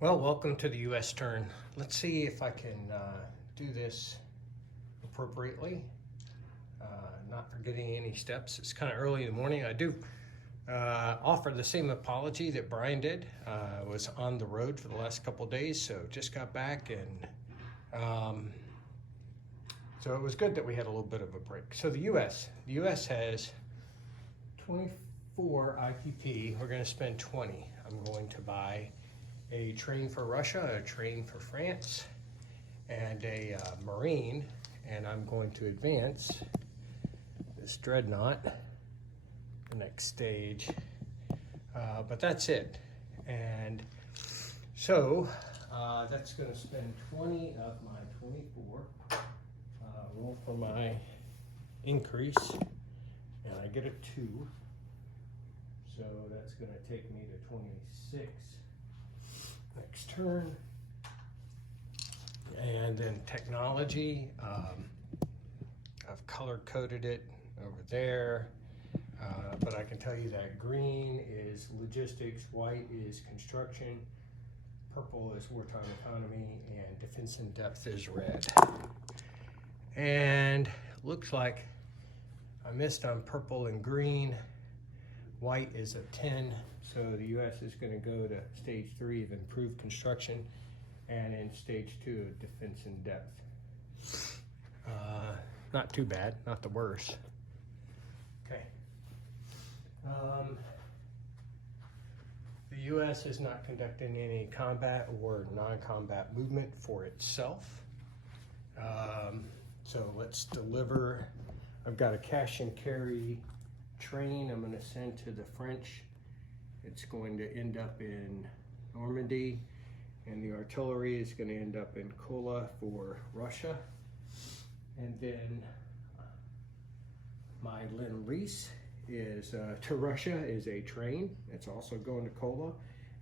Well, welcome to the U.S. turn. Let's see if I can do this appropriately, not forgetting any steps. It's kind of early in the morning. I do offer the same apology that Brian did. I was on the road for the last couple of days, so just got back, and so it was good that we had a little bit of a break. So the U.S. has 24 IPP. We're going to spend 20. I'm going to buy a train for Russia, a train for France, and a Marine, and I'm going to advance this dreadnought the next stage, but that's it. And so that's going to spend 20 of my 24. Roll for my increase, and I get a 2, so that's going to take me to 26 next turn. And then technology, I've color coded it over there, but I can tell you that green is logistics, white is construction, purple is wartime economy, and defense in depth is red. And looks like I missed on purple and green. White is a 10, so the U.S. is going to go to stage 3 of improved construction, and in stage 2 of defense in depth. Not too bad, not the worst. Okay. The U.S. is not conducting any combat or non-combat movement for itself. So let's deliver. I've got a cash and carry train I'm going to send to the French. It's going to end up in Normandy, and the artillery is going to end up in Kola for Russia. And then my Lend-Lease is to Russia is a train. It's also going to Kola,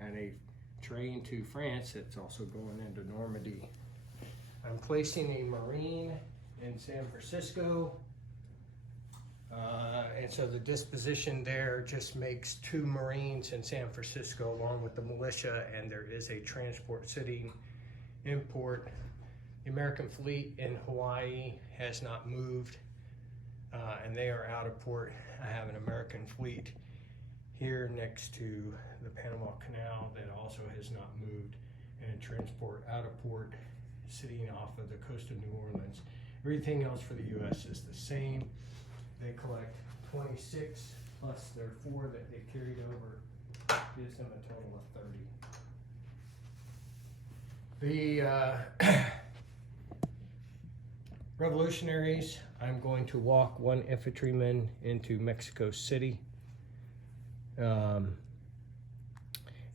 and a train to France. It's also going into Normandy. I'm placing a Marine in San Francisco. And so the disposition there just makes 2 Marines in San Francisco along with the militia, and there is a transport sitting in port. The American fleet in Hawaii has not moved, and they are out of port. I have an American fleet here next to the Panama Canal that also has not moved, and a transport out of port sitting off of the coast of New Orleans. Everything else for the U.S. is the same. They collect 26 plus their 4 that they carried over, gives them a total of 30. The revolutionaries, I'm going to walk 1 infantryman into Mexico City. And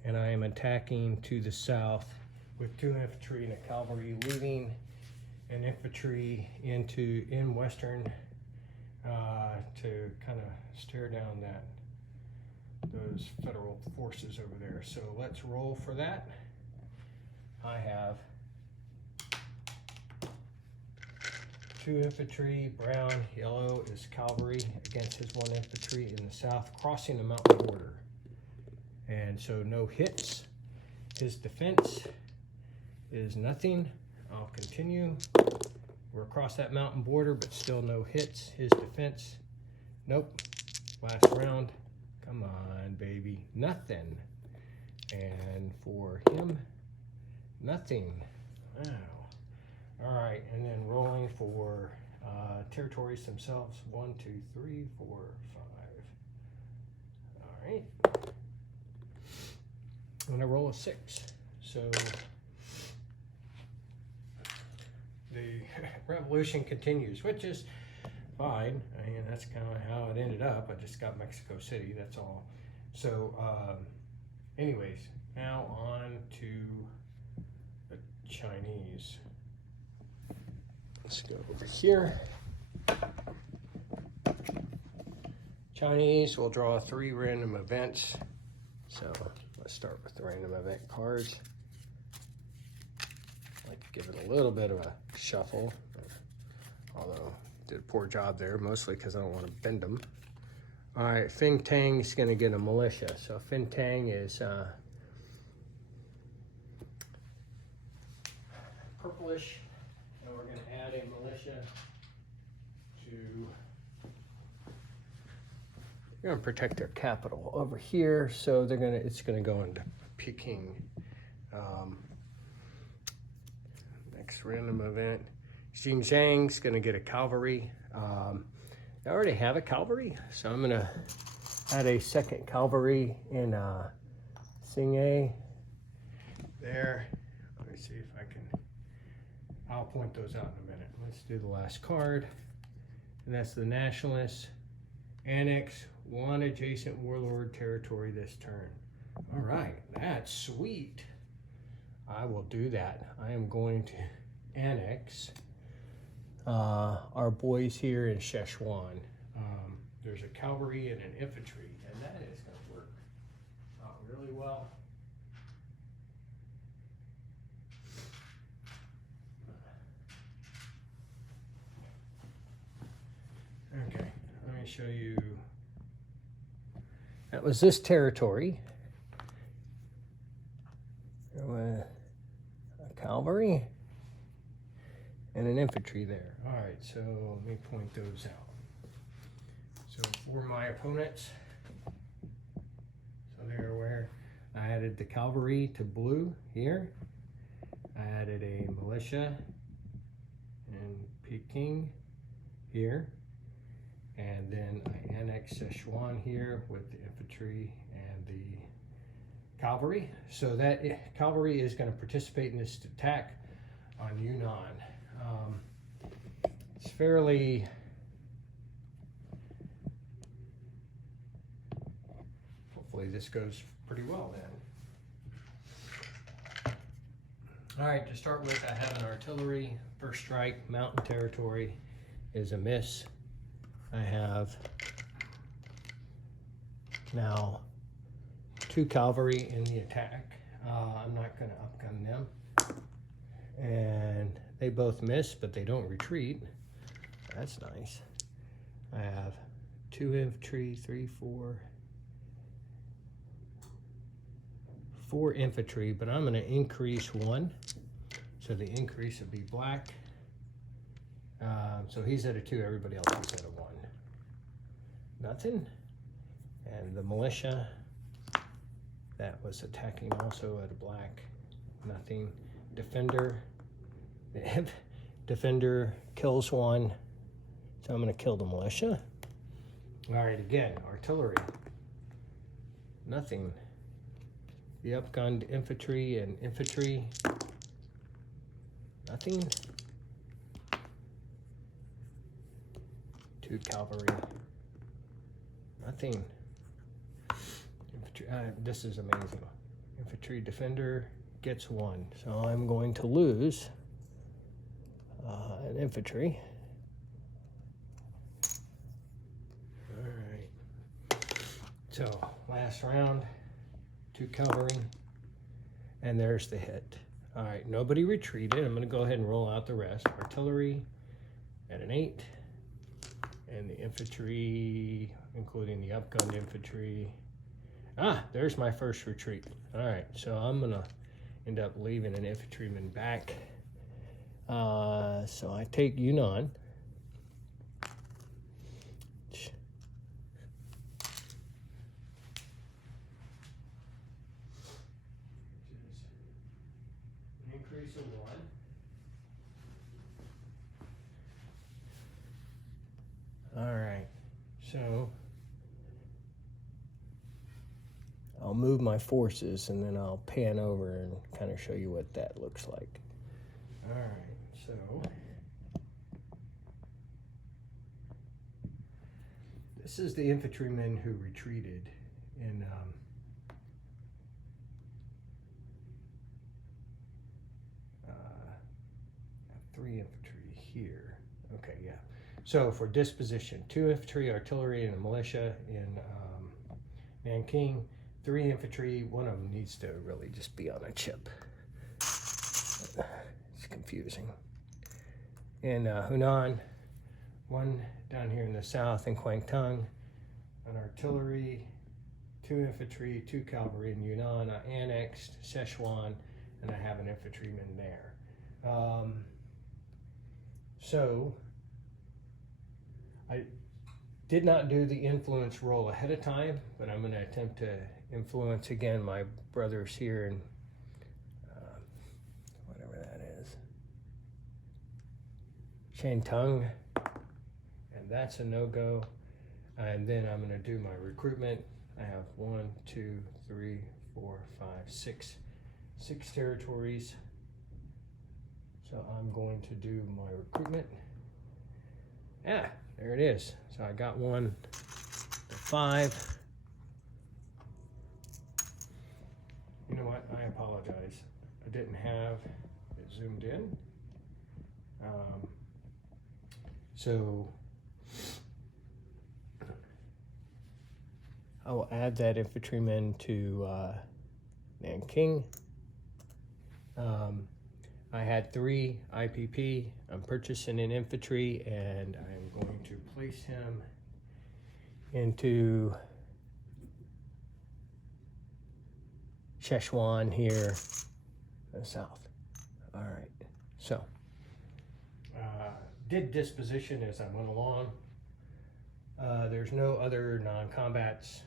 I am attacking to the south with 2 infantry and a cavalry, leaving an infantry in western to kind of stare down those federal forces over there. So let's roll for that. I have 2 infantry, brown, yellow is cavalry against his 1 infantry in the south, crossing the mountain border. And so no hits. His defense is nothing. I'll continue. We're across that mountain border, but still no hits. His defense, nope. Last round, come on, baby, nothing. And for him, nothing. Wow. All right, and then rolling for territories themselves. 1, 2, 3, 4, 5. All right. I'm gonna roll a 6. So the revolution continues, which is fine. I mean, that's kind of how it ended up. I just got Mexico City, that's all. So anyways, now on to the Chinese. Let's go over here. Chinese will draw 3 random events. So let's start with the random event cards. Give it a little bit of a shuffle, although did a poor job there, mostly because I don't want to bend them. All right, Fin Tang is going to get a militia. So Fin Tang is purplish, and we're going to add a militia to. We're going to protect their capital over here, so it's going to go into Peking. Next random event, Xinjiang's going to get a cavalry. I already have a cavalry, so I'm going to add a second cavalry in Xingye there. Let me see if I can. I'll point those out in a minute. Let's do the last card, and that's the nationalists. Annex one adjacent warlord territory this turn. All right, that's sweet. I will do that. I am going to annex our boys here in Szechuan. There's a cavalry and an infantry, and that is going to work out really well. Okay, let me show you. That was this territory. There was a cavalry and an infantry there. All right, so let me point those out. So for my opponents, so they're aware, I added the cavalry to blue here. I added a militia in Peking here. And then I annexed Szechuan here with the infantry and the cavalry. So that cavalry is going to participate in this attack on Yunnan. It's fairly hopefully this goes pretty well then. All right, to start with, I have an artillery. First strike, mountain territory is a miss. I have now 2 cavalry in the attack. I'm not going to upgun them. And they both miss, but they don't retreat. That's nice. I have 2 infantry, 4 infantry, but I'm going to increase 1. So the increase would be black. So he's at a 2, everybody else is at a 1. Nothing. And the militia that was attacking also at a black, nothing. Defender kills 1, so I'm going to kill the militia. All right, again, artillery, nothing. The upgunned infantry and infantry, nothing. 2 cavalry, nothing. Infantry, this is amazing. Infantry defender gets 1, so I'm going to lose an infantry. All right. So last round, 2 cavalry, and there's the hit. All right, nobody retreated. I'm going to go ahead and roll out the rest. Artillery at an 8. And the infantry, including the upgunned infantry. There's my first retreat. All right, so I'm gonna end up leaving an infantryman back. So I take Yunnan. Increase of 1. All right, so I'll move my forces and then I'll pan over and kind of show you what that looks like. All right, so this is the infantrymen who retreated in 3 infantry here. Okay, yeah. So for disposition, 2 infantry, artillery, and a militia in Nanking. 3 infantry, one of them needs to really just be on a chip. It's confusing. In Hunan, 1 down here in the south in Kwangtung, an artillery, 2 infantry, 2 cavalry in Yunnan. I annexed Szechuan, and I have an infantryman there. So I did not do the influence roll ahead of time, but I'm going to attempt to influence again my brothers here in whatever that is, Shantung, and that's a no-go. And then I'm going to do my recruitment. I have 1, 2, 3, 4, 5, 6 territories. So I'm going to do my recruitment. Yeah, there it is. So I got 1 to 5. You know what? I apologize. I didn't have it zoomed in. So I will add that infantryman to Nanking. I had 3 IPP. I'm purchasing an infantry, and I'm going to place him into Szechuan here in the south. All right, so did disposition as I went along. There's no other non-combats.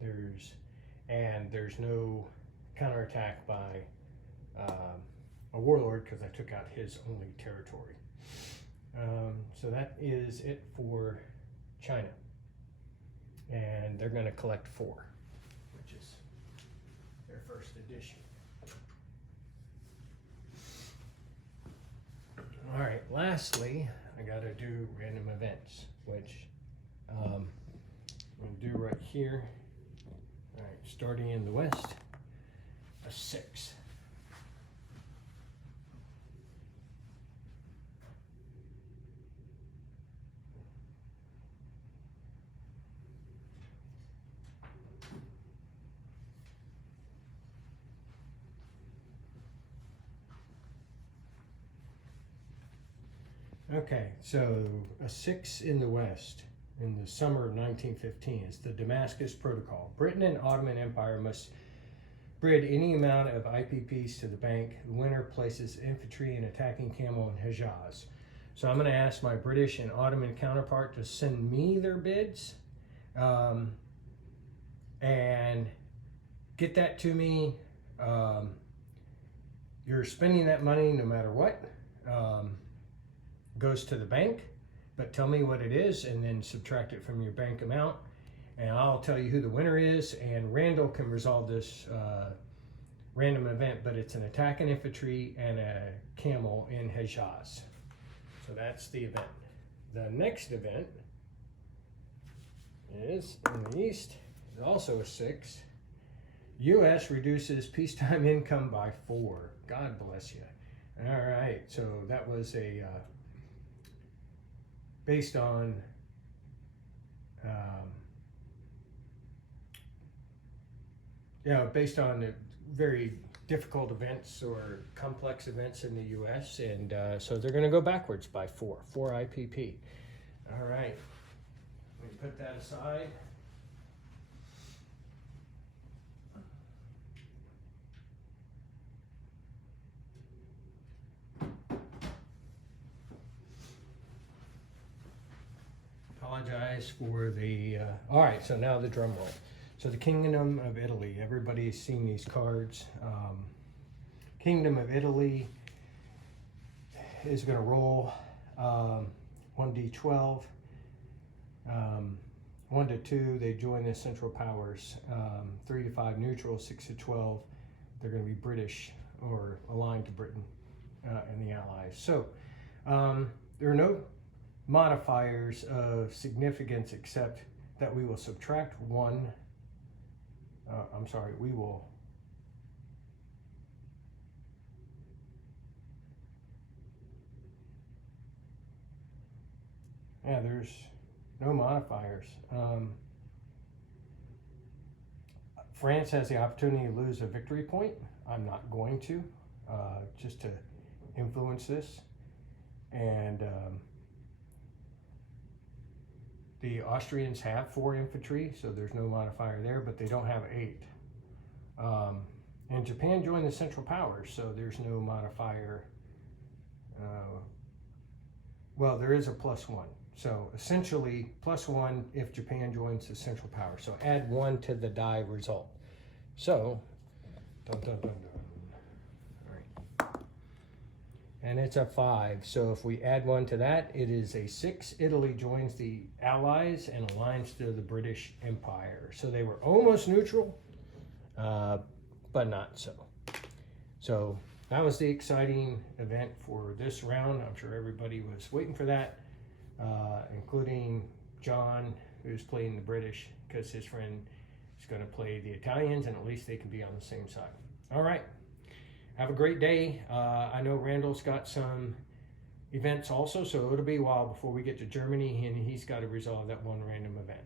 There's no counterattack by a warlord, because I took out his only territory. So that is it for China. And they're going to collect 4, which is their first edition. All right, lastly, I got to do random events, which I'm going to do right here. All right, starting in the west, a 6. Okay, so a 6 in the west in the summer of 1915 is the Damascus Protocol. Britain and Ottoman Empire must bid any amount of IPPs to the bank. The winner places infantry and attacking camel in Hejaz. So I'm going to ask my British and Ottoman counterpart to send me their bids and get that to me. You're spending that money no matter what. Goes to the bank, but tell me what it is and then subtract it from your bank amount, and I'll tell you who the winner is, and Randall can resolve this random event, but it's an attack and infantry and a camel in Hejaz. So that's the event. The next event is in the east, is also a 6. U.S. reduces peacetime income by 4. God bless you. All right, so that was a based on based on very difficult events or complex events in the U.S. and so they're going to go backwards by 4 IPP. All right, let me put that aside. Apologize for the all right, so now the drum roll. So the Kingdom of Italy, everybody's seen these cards. Kingdom of Italy is going to roll 1d12, 1 to 2 they join the Central Powers, 3 to 5 neutral, 6 to 12 they're going to be British or aligned to Britain and the Allies. So there are no modifiers of significance except that we will subtract 1. We will there's no modifiers. France has the opportunity to lose a victory point. I'm not going to, just to influence this. And the Austrians have 4 infantry, so there's no modifier there, but they don't have 8. And Japan joined the Central Powers, so there's no modifier well, there is a +1. So essentially, +1 if Japan joins the Central Power. So add 1 to the die result. So, dun, dun, dun, dun. All right. And it's a 5. So if we add 1 to that, it is a 6. Italy joins the Allies and aligns to the British Empire. So they were almost neutral, but not so. So that was the exciting event for this round. I'm sure everybody was waiting for that, including John, who's playing the British, because his friend is going to play the Italians, and at least they can be on the same side. All right. Have a great day. I know Randall's got some events also, so it'll be a while before we get to Germany, and he's got to resolve that one random event.